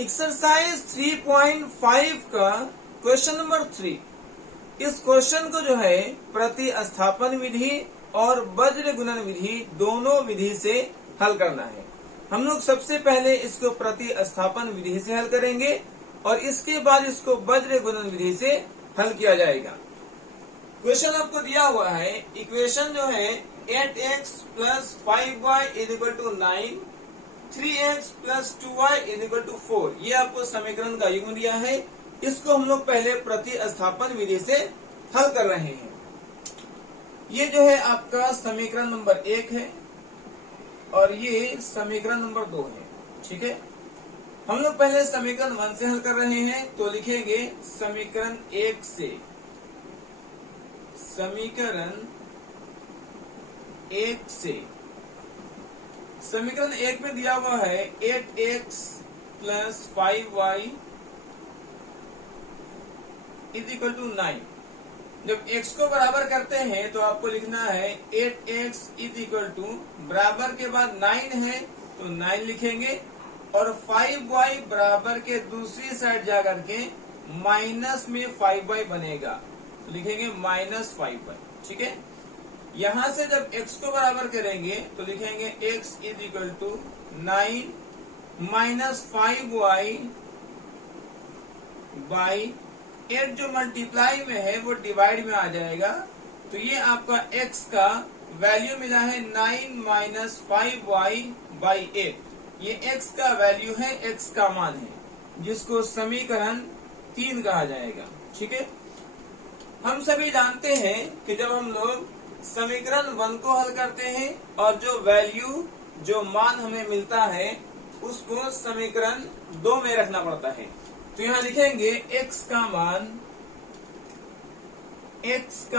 Exercise 3.5 का question number 3। इस question को जो है प्रतिस्थापन विधि और वज्र गुणन विधि दोनों विधि से हल करना है। हम लोग सबसे पहले इसको प्रतिस्थापन विधि से हल करेंगे और इसके बाद इसको वज्र गुणन विधि से हल किया जाएगा। क्वेश्चन आपको दिया हुआ है, इक्वेशन जो है 8x plus 5y is equal to 9, 3x plus 2y is equal to 4। ये आपको समीकरण का युग्म दिया है। इसको हम लोग पहले प्रतिस्थापन विधि से हल कर रहे हैं। ये जो है आपका समीकरण नंबर 1 है और ये समीकरण नंबर 2 है। ठीक है, हम लोग पहले समीकरण 1 से हल कर रहे हैं, तो लिखेंगे समीकरण 1 से। समीकरण 1 से समीकरण 1 में दिया हुआ है 8x plus 5y is equal to 9। जब x को बराबर करते हैं तो आपको लिखना है 8x इज इक्वल टू, बराबर के बाद 9 है तो 9 लिखेंगे और 5y बराबर के दूसरी साइड जाकर के माइनस में 5y बनेगा तो लिखेंगे माइनस 5y। ठीक है, यहां से जब x को बराबर करेंगे तो लिखेंगे x is equal to 9 minus 5y by 8। जो मल्टीप्लाई में है वो डिवाइड में आ जाएगा, तो ये आपका x का वैल्यू मिला है 9 माइनस 5y बाई 8। ये x का वैल्यू है, x का मान है, जिसको समीकरण 3 कहा जाएगा। ठीक है, हम सभी जानते हैं कि जब हम लोग समीकरण 1 को हल करते हैं और जो वैल्यू, जो मान हमें मिलता है उसको समीकरण 2 में रखना पड़ता है। तो यहाँ लिखेंगे x का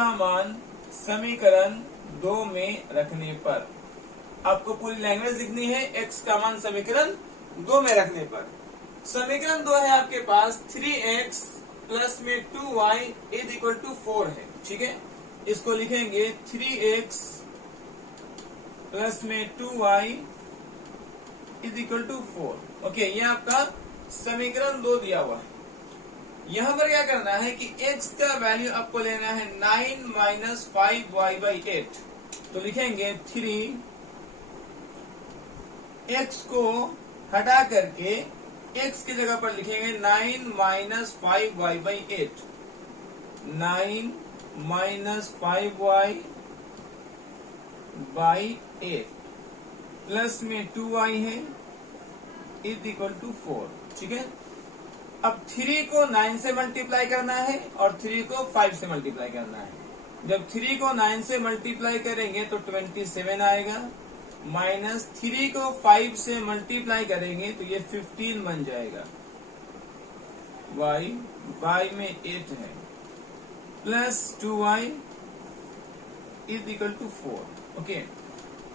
मान समीकरण 2 में रखने पर। आपको पूरी लैंग्वेज लिखनी है, x का मान समीकरण 2 में रखने पर। समीकरण 2 है आपके पास 3x प्लस में 2y इज इक्वल टू 4 है। ठीक है, इसको लिखेंगे 3x प्लस में 2y is equal to 4। Okay, ये आपका समीकरण 2 दिया हुआ है। यहां पर क्या करना है कि x का वैल्यू आपको लेना है 9 माइनस 5y बाई 8। तो लिखेंगे 3, x को हटा करके x की जगह पर लिखेंगे 9 minus 5y by 8। 9 minus 5y by 8 plus में 2y है इज इक्वल टू 4। ठीक है, अब 3 को 9 से मल्टीप्लाई करना है और 3 को 5 से मल्टीप्लाई करना है। जब 3 को 9 से मल्टीप्लाई करेंगे तो 27 आएगा, माइनस 3 को 5 से मल्टीप्लाई करेंगे तो ये 15 बन जाएगा। y में 8 है plus 2y is equal to 4। Okay,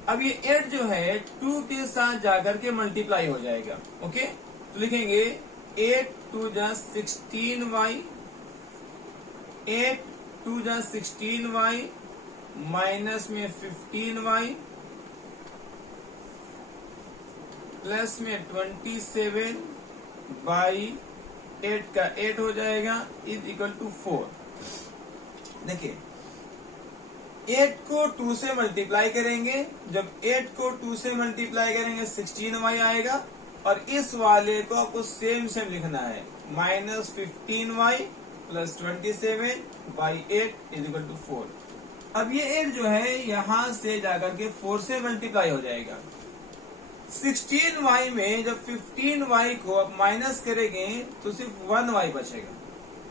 अब ये 8 जो है 2 के साथ जाकर के मल्टीप्लाई हो जाएगा। ओके, तो लिखेंगे 8 2 जा 16y, 8 2 जा 16y माइनस में 15y प्लस में 27 बाई 8 का 8 हो जाएगा इज इक्वल टू 4। देखिए 8 को 2 से मल्टीप्लाई करेंगे, जब 8 को 2 से मल्टीप्लाई करेंगे 16y आएगा और इस वाले को आपको सेम लिखना है, minus 15y plus 27 by 8 is equal to 4। अब ये 8 जो है यहां से जाकर के 4 से मल्टीप्लाई हो जाएगा। 16y में जब 15y को आप माइनस करेंगे तो सिर्फ 1y बचेगा।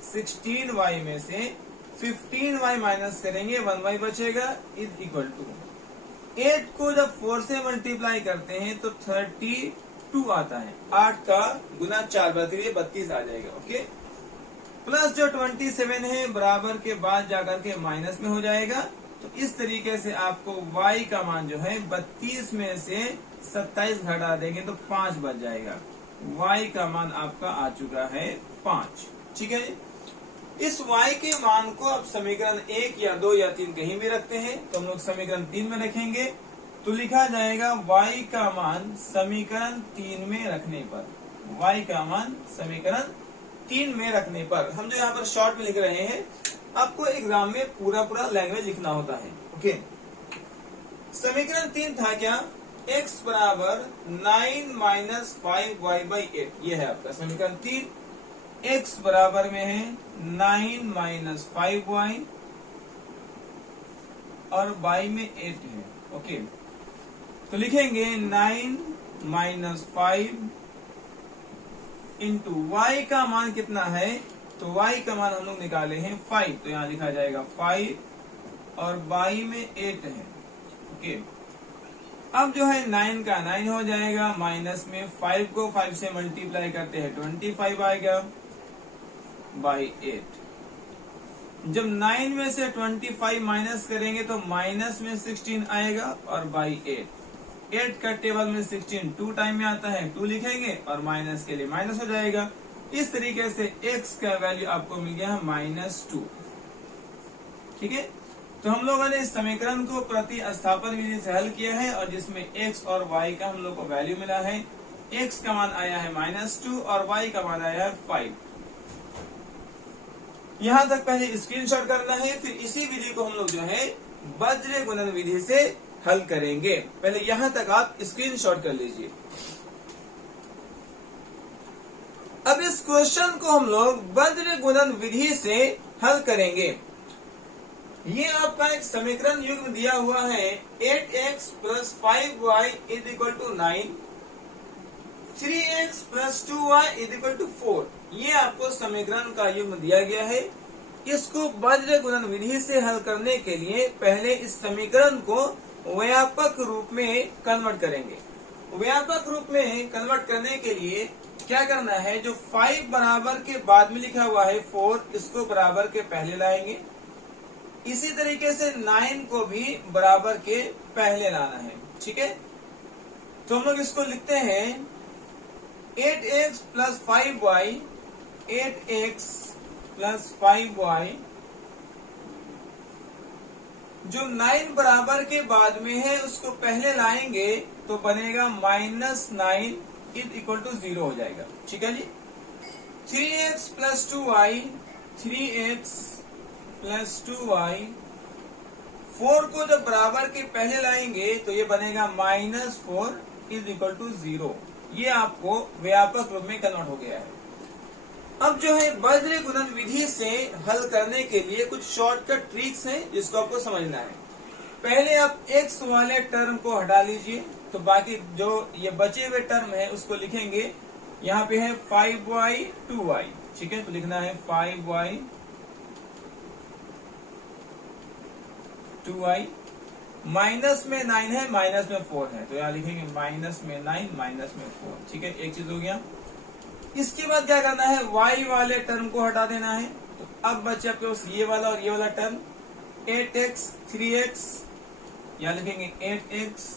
16y में से 15y माइनस करेंगे 1y बचेगा इज इक्वल टू 8 को जब 4 से मल्टीप्लाई करते हैं तो 32 आता है। 8 का गुना 4 बकरिए 32 आ जाएगा। ओके, प्लस जो 27 है बराबर के बाद जाकर के माइनस में हो जाएगा। तो इस तरीके से आपको y का मान जो है 32 में से 27 घटा देंगे तो 5 बच जाएगा। y का मान आपका आ चुका है 5। ठीक है, इस y के मान को आप समीकरण 1 या 2 या 3 कहीं भी रखते हैं, तो हम लोग समीकरण 3 में रखेंगे तो लिखा जाएगा y का मान समीकरण 3 में रखने पर। y का मान समीकरण 3 में रखने पर। हम जो यहाँ पर शॉर्ट में लिख रहे हैं, आपको एग्जाम में पूरा लैंग्वेज लिखना होता है। ओके, समीकरण 3 था क्या, x बराबर 9 माइनस 5y/8, ये है आपका समीकरण 3। x बराबर में है 9 माइनस 5y और y में 8 है। ओके, तो लिखेंगे 9 माइनस 5 इंटू y का मान कितना है, तो y का मान हम लोग निकाले हैं 5, तो यहाँ लिखा जाएगा 5 और y में 8 है। ओके, अब जो है 9 का 9 हो जाएगा, माइनस में 5 को 5 से मल्टीप्लाई करते हैं 25 आएगा बाई 8। जब 9 में से 25 माइनस करेंगे तो माइनस में 16 आएगा और बाई 8 का टेबल में 16 2 टाइम में आता है, 2 लिखेंगे और माइनस के लिए माइनस हो जाएगा। इस तरीके से x का वैल्यू आपको मिल गया है -2। ठीक है, तो हम लोगों ने इस समीकरण को प्रतिस्थापन विधि से हल किया है और जिसमें x और y का हम लोग को वैल्यू मिला है। x का मान आया है -2 और y का मान आया है 5। यहाँ तक पहले स्क्रीनशॉट करना है, फिर इसी विधि को हम लोग जो है वज्र गुणन विधि से हल करेंगे। पहले यहाँ तक आप स्क्रीनशॉट कर लीजिए। अब इस क्वेश्चन को हम लोग वज्र गुणन विधि से हल करेंगे। ये आपका एक समीकरण युग्म दिया हुआ है 8x plus 5y is equal to 9, 3x plus 2y is equal to 4। ये आपको समीकरण का युग्म दिया गया है। इसको वज्र गुणन विधि से हल करने के लिए पहले इस समीकरण को व्यापक रूप में कन्वर्ट करेंगे। व्यापक रूप में कन्वर्ट करने के लिए क्या करना है, जो 5 बराबर के बाद में लिखा हुआ है 4, इसको बराबर के पहले लाएंगे। इसी तरीके से 9 को भी बराबर के पहले लाना है। ठीक है, तो हम लोग इसको लिखते हैं 8x plus 5y, 8x plus 5y, जो 9 बराबर के बाद में है उसको पहले लाएंगे तो बनेगा -9 इज इक्वल टू 0 हो जाएगा। ठीक है जी, 3x plus 2y, 3x plus 2y, 4 को जब बराबर के पहले लाएंगे तो ये बनेगा -4 इज इक्वल टू 0। ये आपको व्यापक रूप में कन्वर्ट हो गया है। अब जो है वज्र गुणन विधि से हल करने के लिए कुछ शॉर्टकट ट्रिक्स हैं जिसको आपको समझना है। पहले आप x वाले टर्म को हटा लीजिए, तो बाकी जो ये बचे हुए टर्म है उसको लिखेंगे। यहाँ पे है 5y 2y। ठीक है, तो लिखना है 5y 2y, माइनस में 9 है, माइनस में 4 है, तो यहाँ लिखेंगे माइनस में 9 माइनस में 4। ठीक है, एक चीज हो गया। इसके बाद क्या करना है, y वाले टर्म को हटा देना है। तो अब बचे आपके पास ये वाला और ये वाला टर्म 8x 3x, यहाँ लिखेंगे 8x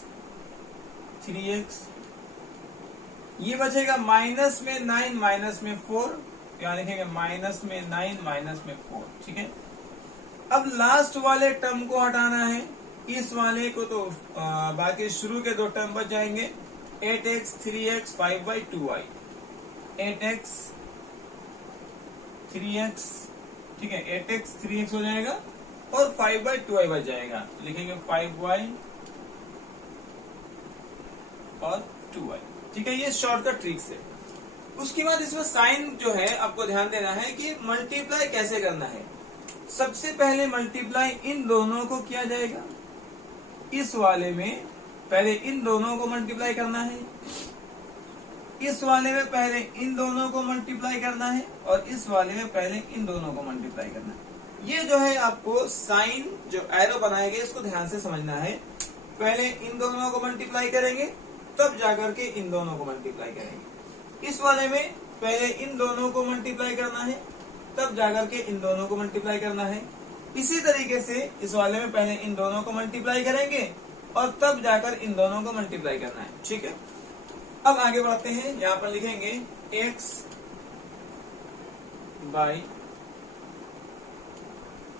3x। ये बचेगा माइनस में 9 माइनस में 4, यहाँ लिखेंगे माइनस में 9 माइनस में 4। ठीक है, अब लास्ट वाले टर्म को हटाना है। इस वाले को तो बाकी शुरू के 2 टर्म बच जाएंगे, 8x 3x 5y 2y, 8x 3x। ठीक है, 8x 3x हो जाएगा और 5y 2y बच जाएगा, तो लिखेंगे 5y और 2y। ठीक है, ये शॉर्टकट ट्रिक्स है। उसके बाद इसमें साइन जो है आपको ध्यान देना है कि मल्टीप्लाई कैसे करना है। सबसे पहले मल्टीप्लाई इन दोनों को किया जाएगा। इस वाले में पहले इन दोनों को मल्टीप्लाई करना है, इस वाले में पहले इन दोनों को मल्टीप्लाई करना है और इस वाले में पहले इन दोनों को मल्टीप्लाई करना है। ये जो है आपको साइन जो एरो बनाए गए इसको ध्यान से समझना है। पहले इन दोनों को मल्टीप्लाई करेंगे तब जाकर के इन दोनों को मल्टीप्लाई करेंगे। इस वाले में पहले इन दोनों को मल्टीप्लाई करना है तब जाकर के इन दोनों को मल्टीप्लाई करना है। इसी तरीके से इस वाले में पहले इन दोनों को मल्टीप्लाई करेंगे और तब जाकर इन दोनों को मल्टीप्लाई करना है। ठीक है, अब आगे बढ़ते हैं। यहाँ पर लिखेंगे x by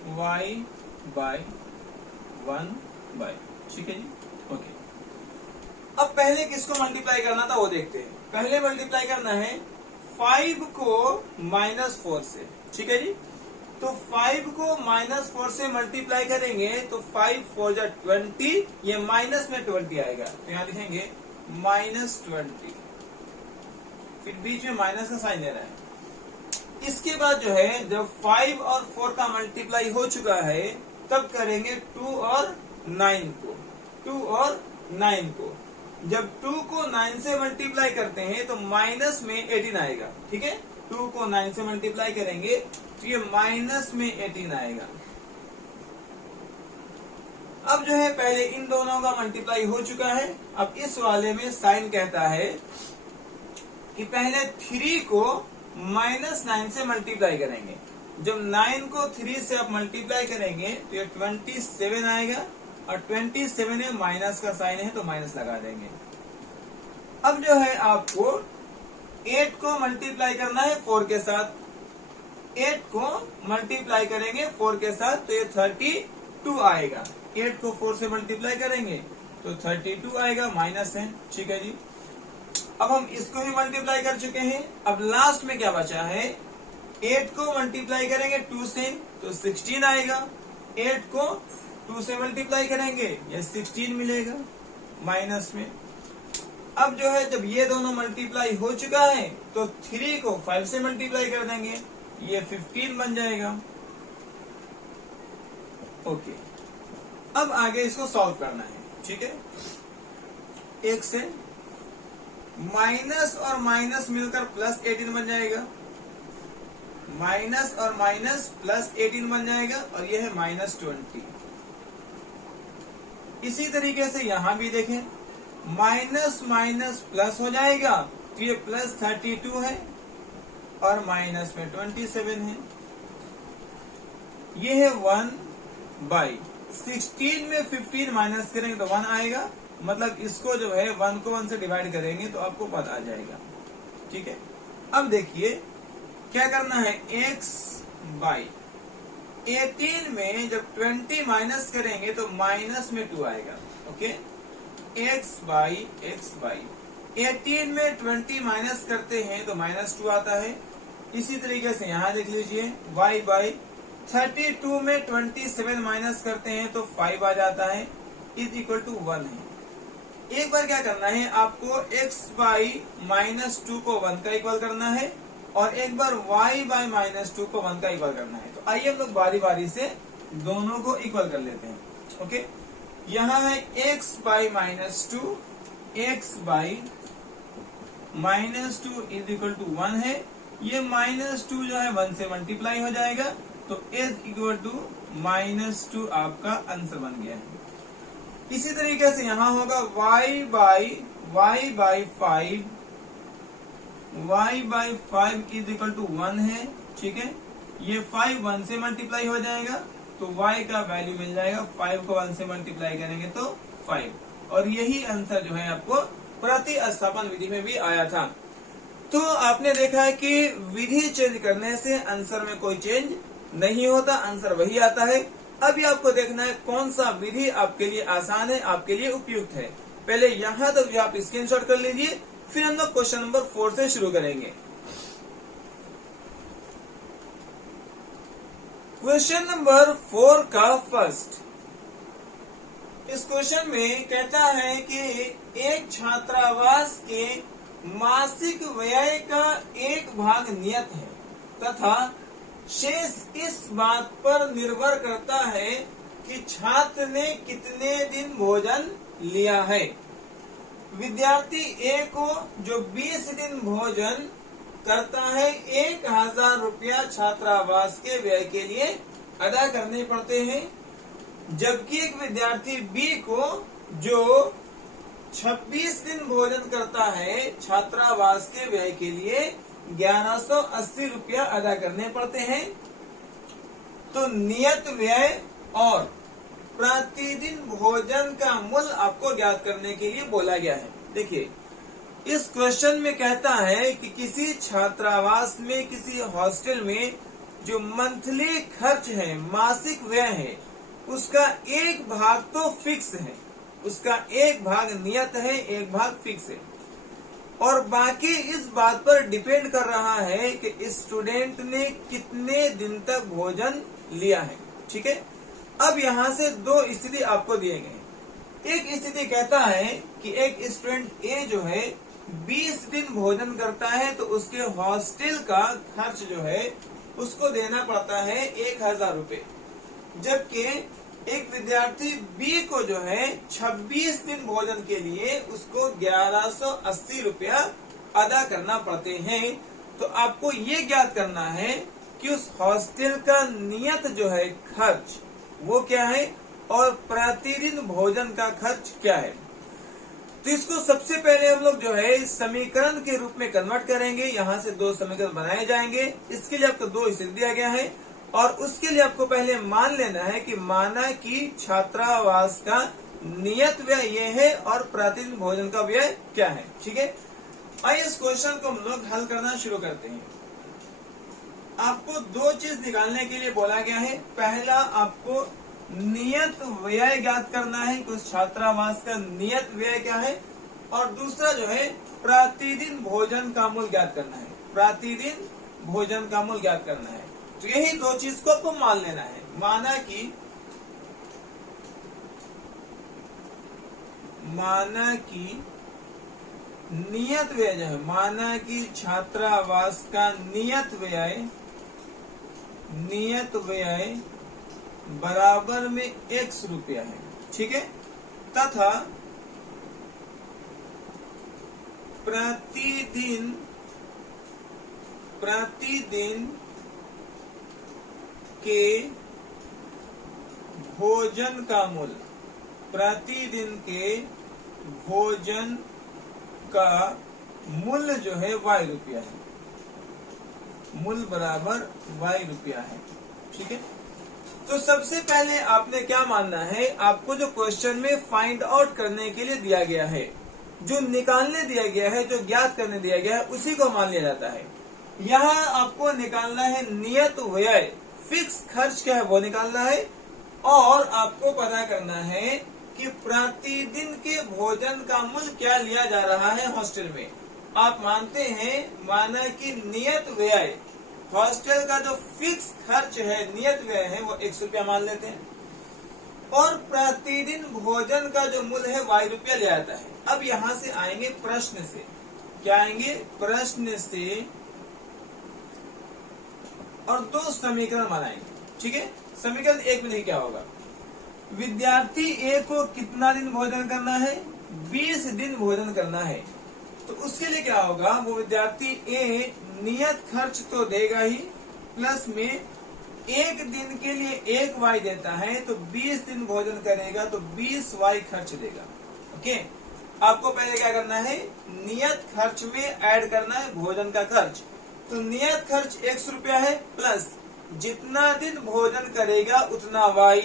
y by 1 by. ठीक है जी, ओके। अब पहले किसको मल्टीप्लाई करना था वो देखते हैं। पहले मल्टीप्लाई करना है 5 को -4 से, ठीक है जी। तो 5 को -4 से मल्टीप्लाई करेंगे तो 5 4 जा 20, ये माइनस में 20 आएगा, तो यहाँ लिखेंगे -20, फिर बीच में माइनस का साइन दे रहा है। इसके बाद जो है जब 5 और 4 का मल्टीप्लाई हो चुका है तब करेंगे 2 और 9 को, 2 और 9 को। जब 2 को 9 से मल्टीप्लाई करते हैं तो माइनस में 18 आएगा, ठीक है। 2 को 9 से मल्टीप्लाई करेंगे तो ये माइनस में 18 आएगा। अब जो है पहले इन दोनों का मल्टीप्लाई हो चुका है। अब इस वाले में साइन कहता है कि पहले 3 को -9 से मल्टीप्लाई करेंगे। जब 9 को 3 से आप मल्टीप्लाई करेंगे तो ये 27 आएगा, और 27 में माइनस का साइन है तो माइनस लगा देंगे। अब जो है आपको 8 को मल्टीप्लाई करना है 4 के साथ। 8 को मल्टीप्लाई करेंगे 4 के साथ तो ये 32 आएगा। 8 को 4 से मल्टीप्लाई करेंगे तो 32 आएगा, माइनस है, ठीक है जी। अब हम इसको भी मल्टीप्लाई कर चुके हैं। अब लास्ट में क्या बचा है, 8 को मल्टीप्लाई करेंगे 2 से तो 16 आएगा। 8 को 2 से मल्टीप्लाई करेंगे ये 16 मिलेगा माइनस में। अब जो है जब ये दोनों मल्टीप्लाई हो चुका है तो 3 को 5 से मल्टीप्लाई कर देंगे, ये 15 बन जाएगा। ओके, अब आगे इसको सॉल्व करना है, ठीक है। 1 से माइनस और माइनस मिलकर +18 बन जाएगा, माइनस और माइनस +18 बन जाएगा, और यह है -20। इसी तरीके से यहां भी देखें, माइनस माइनस प्लस हो जाएगा तो ये +32 है और माइनस में 27 है। ये है 1/16 में 15 माइनस करेंगे तो 1 आएगा, मतलब इसको जो है 1 को 1 से डिवाइड करेंगे तो आपको पता आ जाएगा, ठीक है। अब देखिए क्या करना है, x/18 में जब 20 माइनस करेंगे तो माइनस में 2 आएगा, ओके। x/18 में 20 माइनस करते हैं तो -2 आता है। इसी तरीके से यहाँ देख लीजिए, y/32 में 27 माइनस करते हैं तो 5 आ जाता है, इज इक्वल टू 1 है। एक बार क्या करना है, आपको x/-2 को 1 का इक्वल करना है और एक बार y/-2 को 1 का इक्वल करना है। तो आइए हम लोग बारी बारी से दोनों को इक्वल कर लेते हैं, ओके। यहाँ है x/-2, x/-2 is equal to 1 है। ये -2 जो है 1 से मल्टीप्लाई हो जाएगा तो इज इक्वल टू -2 आपका आंसर बन गया है। इसी तरीके से यहाँ होगा y/5 इज इक्वल टू 1 है, ठीक है। ये 5 1 से मल्टीप्लाई हो जाएगा तो y का वैल्यू मिल जाएगा, 5 को 1 से मल्टीप्लाई करेंगे तो 5, और यही आंसर जो है आपको प्रतिस्थापन विधि में भी आया था। तो आपने देखा है कि विधि चेंज करने से आंसर में कोई चेंज नहीं होता, आंसर वही आता है। अभी आपको देखना है कौन सा विधि आपके लिए आसान है, आपके लिए उपयुक्त है। पहले यहाँ तक भी आप स्क्रीनशॉट कर लीजिए, फिर हम लोग क्वेश्चन नंबर 4 से शुरू करेंगे। क्वेश्चन नंबर 4 का फर्स्ट, इस क्वेश्चन में कहता है कि एक छात्रावास के मासिक व्यय का 1 भाग नियत है तथा शेष इस बात पर निर्भर करता है कि छात्र ने कितने दिन भोजन लिया है। विद्यार्थी ए को जो 20 दिन भोजन करता है 1000 रुपया छात्रावास के व्यय के लिए अदा करने पड़ते हैं, जबकि एक विद्यार्थी बी को जो 26 दिन भोजन करता है छात्रावास के व्यय के लिए 1180 रुपया अदा करने पड़ते हैं। तो नियत व्यय और प्रतिदिन भोजन का मूल्य आपको ज्ञात करने के लिए बोला गया है। देखिए इस क्वेश्चन में कहता है कि किसी छात्रावास में, किसी हॉस्टल में जो मंथली खर्च है, मासिक व्यय है, उसका 1 भाग तो फिक्स है, उसका एक भाग नियत है, एक भाग फिक्स है, और बाकी इस बात पर डिपेंड कर रहा है कि स्टूडेंट ने कितने दिन तक भोजन लिया है। ठीक है, अब यहाँ से दो स्थिति आपको दिए गए हैं। एक स्थिति कहता है कि एक स्टूडेंट ए जो है 20 दिन भोजन करता है तो उसके हॉस्टल का खर्च जो है उसको देना पड़ता है 1000 रुपए, जबकि एक विद्यार्थी बी को जो है 26 दिन भोजन के लिए उसको 1180 रुपया अदा करना पड़ते हैं। तो आपको ये ज्ञात करना है कि उस हॉस्टल का नियत जो है खर्च वो क्या है और प्रतिदिन भोजन का खर्च क्या है। तो इसको सबसे पहले हम लोग जो है समीकरण के रूप में कन्वर्ट करेंगे। यहाँ से दो समीकरण बनाए जाएंगे। इसके लिए आपको दो स्थिति दिया गया है और उसके लिए आपको पहले मान लेना है कि माना कि छात्रावास का नियत व्यय ये है और प्रतिदिन भोजन का व्यय क्या है। ठीक है, आइए इस क्वेश्चन को हम लोग हल करना शुरू करते हैं। आपको दो चीज निकालने के लिए बोला गया है। पहला, आपको नियत व्यय ज्ञात करना है कि उस छात्रावास का नियत व्यय क्या है, और दूसरा जो है प्रतिदिन भोजन का मूल्य ज्ञात करना है। प्रतिदिन भोजन का मूल्य ज्ञात करना है। तो यही दो चीज को आपको मान लेना है। माना कि नियत व्यय जो है, माना कि छात्रावास का नियत व्यय बराबर में x रुपया है। ठीक है, तथा प्रतिदिन के भोजन का मूल्य, प्रतिदिन के भोजन का मूल्य जो है y रुपया है। मूल्य बराबर y रुपया है। ठीक है, तो सबसे पहले आपने क्या मानना है, आपको जो क्वेश्चन में फाइंड आउट करने के लिए दिया गया है, जो निकालने दिया गया है, जो ज्ञात करने दिया गया है, उसी को मान लिया जाता है। यहाँ आपको निकालना है नियत व्यय, फिक्स खर्च क्या है वो निकालना है, और आपको पता करना है कि प्रतिदिन के भोजन का मूल्य क्या लिया जा रहा है हॉस्टल में। आप मानते हैं, माना कि नियत व्यय, हॉस्टल का जो फिक्स खर्च है, नियत व्यय है, वो 100 रुपया मान लेते हैं, और प्रतिदिन भोजन का जो मूल्य है y रुपया ले आता है। अब यहाँ से आएंगे प्रश्न से, क्या आएंगे, प्रश्न से, और दो समीकरण बनाएंगे। ठीक है, समीकरण एक में देखिए क्या होगा। विद्यार्थी ए को कितना दिन भोजन करना है, 20 दिन भोजन करना है। तो उसके लिए क्या होगा, वो विद्यार्थी ए नियत खर्च तो देगा ही, प्लस में एक दिन के लिए 1 वाई देता है, तो 20 दिन भोजन करेगा तो 20 वाई खर्च देगा। ओके, आपको पहले क्या करना है, नियत खर्च में ऐड करना है भोजन का खर्च। तो नियत खर्च 100 रुपया है, प्लस जितना दिन भोजन करेगा उतना वाई,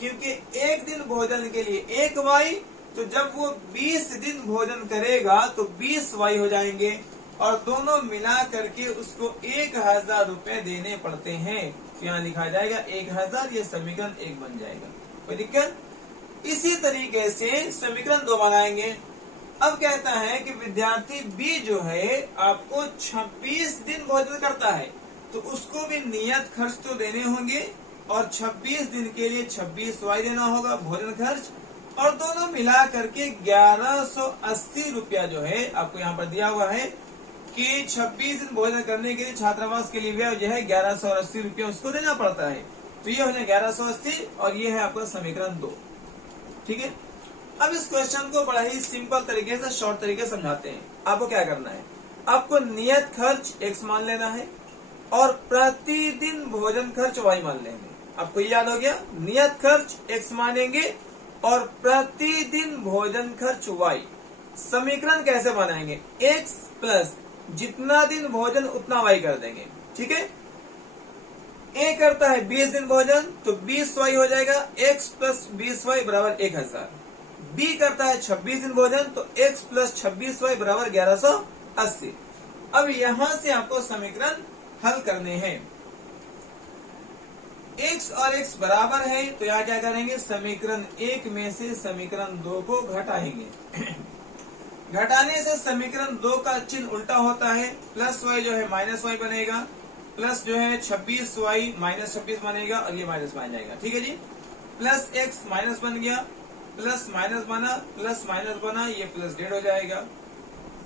क्योंकि एक दिन भोजन के लिए 1 वाई, तो जब वो 20 दिन भोजन करेगा तो 20 वाई हो जाएंगे, और दोनों मिला करके उसको 1000 रुपए देने पड़ते हैं। तो यहाँ लिखा जाएगा 1000, ये समीकरण 1 बन जाएगा। कोई दिक्कत? इसी तरीके से समीकरण 2 बनाएंगे। अब कहता है कि विद्यार्थी बी जो है आपको 26 दिन भोजन करता है, तो उसको भी नियत खर्च तो देने होंगे, और 26 दिन के लिए 26 वाई देना होगा भोजन खर्च, और दोनों मिला करके 1180 रुपया जो है आपको यहाँ पर दिया हुआ है कि 26 दिन भोजन करने के लिए छात्रावास के लिए व्यय जो है 1180 रुपया उसको देना पड़ता है। तो ये हो जाए 1180, और ये है आपका समीकरण 2। ठीक है, अब इस क्वेश्चन को बड़ा ही सिंपल तरीके से, शॉर्ट तरीके से समझाते हैं। आपको क्या करना है, आपको नियत खर्च x मान लेना है और प्रतिदिन भोजन खर्च y मान लेंगे। आपको ये याद हो गया, नियत खर्च x मानेंगे और प्रतिदिन भोजन खर्च y। समीकरण कैसे बनाएंगे, x प्लस जितना दिन भोजन उतना y कर देंगे। ठीक है, a करता है 20 दिन भोजन, तो 20 y हो जाएगा, x प्लस 20 y बराबर 1000। b करता है 26 दिन भोजन, तो x प्लस 26 y बराबर 1180। अब यहां से आपको समीकरण हल करने हैं। x और x बराबर है तो यहाँ क्या करेंगे, समीकरण 1 में से समीकरण 2 को घटाएंगे। घटाने से समीकरण 2 का चिन्ह उल्टा होता है, प्लस y जो है माइनस y बनेगा, प्लस जो है 26y माइनस 26 बनेगा और ये माइनस में आ जाएगा। ठीक है जी, प्लस x माइनस बन गया, प्लस माइनस बना, प्लस माइनस बना, ये प्लस डेढ़ हो जाएगा,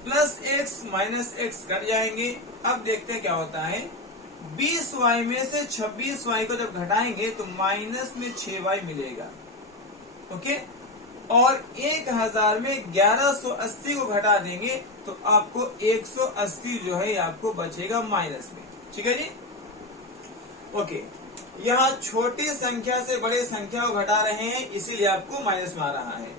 plus x minus x cut जाएंगे। अब देखते हैं क्या होता है, 20y में से 26y को जब घटाएंगे तो माइनस में 6y मिलेगा। ओके, और 1000 में 1180 को घटा देंगे तो आपको 180 जो है आपको बचेगा माइनस में। ठीक है जी, ओके। यहाँ छोटी संख्या से बड़े संख्या को घटा रहे हैं इसीलिए आपको माइनस में आ रहा है।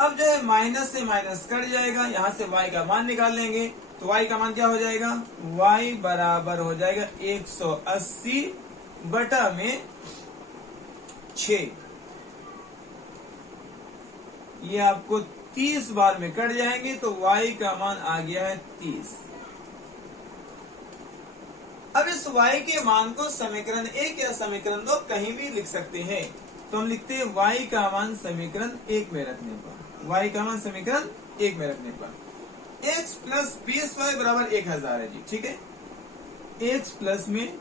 अब जो है माइनस से माइनस कट जाएगा, यहाँ से y का मान निकाल लेंगे तो y का मान क्या हो जाएगा, y बराबर हो जाएगा 180 बटा में 6। ये आपको 30 बार में कट जाएंगे तो y का मान आ गया है 30। अब इस y के मान को समीकरण 1 या समीकरण 2 कहीं भी लिख सकते हैं, तो हम लिखते हैं y का मान समीकरण 1 में रखने पर, y का मान समीकरण 1 में रखने पर x प्लस 20y बराबर 1000 है जी। ठीक है, x प्लस में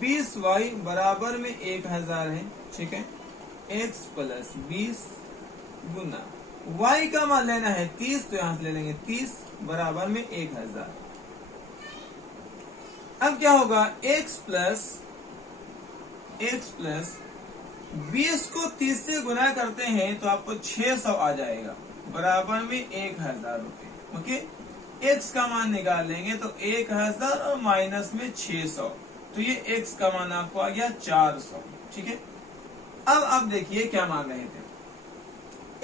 20y बराबर में 1000 है। ठीक है, x प्लस 20 गुना y का मान लेना है 30 तो यहां से ले लेंगे 30 बराबर में 1000। अब क्या होगा, x प्लस 20 को 30 से गुना करते हैं तो आपको 600 आ जाएगा बराबर में 1000 रुपए। ओके, x का मान निकाल लेंगे तो 1000 और माइनस में 600 तो ये x का मान आपको आ गया 400। ठीक है, अब आप देखिए क्या मान रहे थे,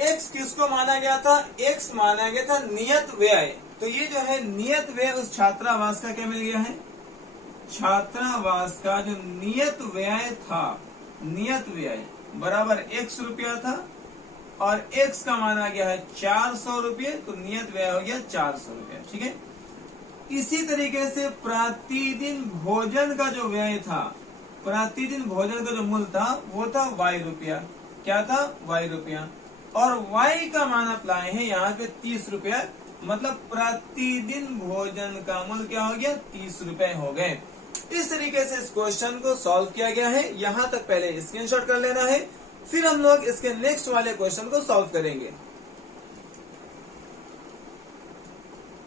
x किसको माना गया था, x माना गया था नियत व्यय। तो ये जो है नियत व्यय उस छात्रावास का क्या मिल गया है, छात्रावास का जो नियत व्यय था, नियत व्यय बराबर x रुपया था और x का मान आ गया है 400 रुपये, तो नियत व्यय हो गया 400 रुपये। ठीक है, इसी तरीके से प्रतिदिन भोजन का जो व्यय था, प्रतिदिन भोजन का जो मूल्य था वो था y रुपया। क्या था, y रुपया, और y का मान आप लाए हैं यहाँ पे 30 रुपया, मतलब प्रतिदिन भोजन का मूल्य क्या हो गया, 30 रुपए हो गए। इस तरीके से इस क्वेश्चन को सॉल्व किया गया है। यहाँ तक पहले स्क्रीनशॉट कर लेना है, फिर हम लोग इसके नेक्स्ट वाले क्वेश्चन को सॉल्व करेंगे।